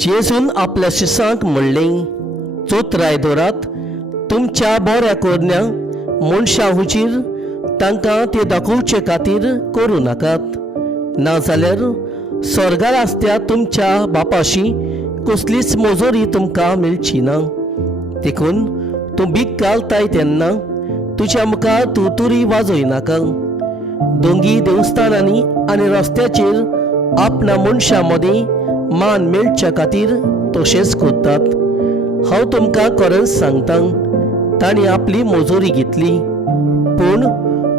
जेजून आपल्या शिसांक म्हणलें, चोत्राय दवरात, तुमच्या बऱ्या कोरण्या मनशां हुजीर तांकां ते दाखोवचे खातीर करूं नाकात, नाजाल्यार स्वर्गार आसत्या तुमच्या बापाशी कसलीच मोजोरी तुमकां मेळची ना. देखून तूं भीक घालताय तेन्ना तुज्या मुखार तुरी वाजोय नाका. दोंगी देवस्थानांनी आनी रस्त्याचेर आपणा मनशां मदीं मान मेळच्या खातीर तशेंच करतात. हांव तुमकां खरेंच सांगतां, तांणी आपली मोजोरी घेतली. पूण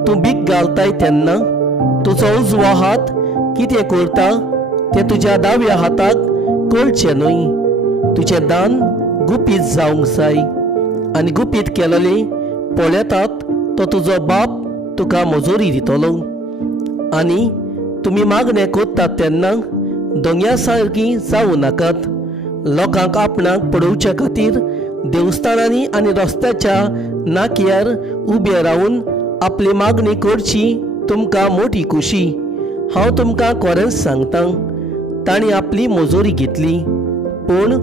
तूं भीक घालताय तेन्ना तुजो उजवो हात कितें करता तें तुज्या दाव्या हाताक कळचें न्हय. तुजें दान गुपीत जावंक जाय, आनी गुपीत केलेलें पळयतात तो तुजो बाप तुका मोजोरी दितलो. आनी तुमी मागणें कोत्तात तेन्ना दोंग्या सारकीं जावं नाकात, लोकांक आपणाक पडोवच्या खातीर देवस्थानांनी आनी रस्त्याच्या नाक्यार उबे रावन आपली मागणी करची तुमकां मोठी खुशी. हांव तुमकां खरेंच सांगतां, तांणी आपली मोजोरी घेतली. पूण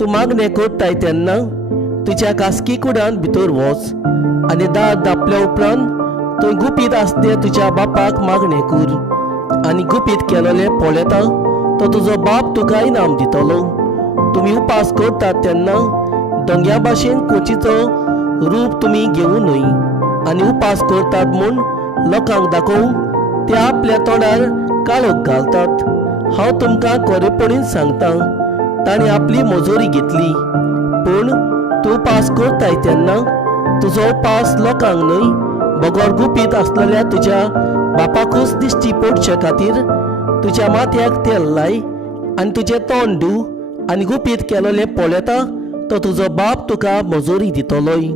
तूं मागणें करताय तेन्ना तुज्या कास्की कुडान भितर वच, आनी दार धापल्या उपरांत थंय गुपीत आसते तुज्या बापाक मागणें कर, आनी गुपीत केलेलें पळयता तो तुजो बाप तुका इनाम दितलो. तुमी उपास करतात तेन्ना दोंग्या भाशेन कोचीचो रूप तुमी घेवं न्हय, आनी उपास करतात म्हूण लोकांक दाखोवंक ते आपल्या तोंडार काळोख घालतात. हांव तुमकां खरेपणीन सांगतां, तांणी आपली मोजोरी घेतली. पूण तूं उपास करताय तेन्ना तुजो उपास लोकांक न्हय, बगोर गुपीत आसलेल्या तुज्या बापाकूच दिश्टी पडचे खातीर तुज्या माथ्याक तेल लाय, आनी तुजें तोंड धुव, आनी गुपीत केलेलें पळयता तो तुजो बाप तुका मोजोरी दितलोय.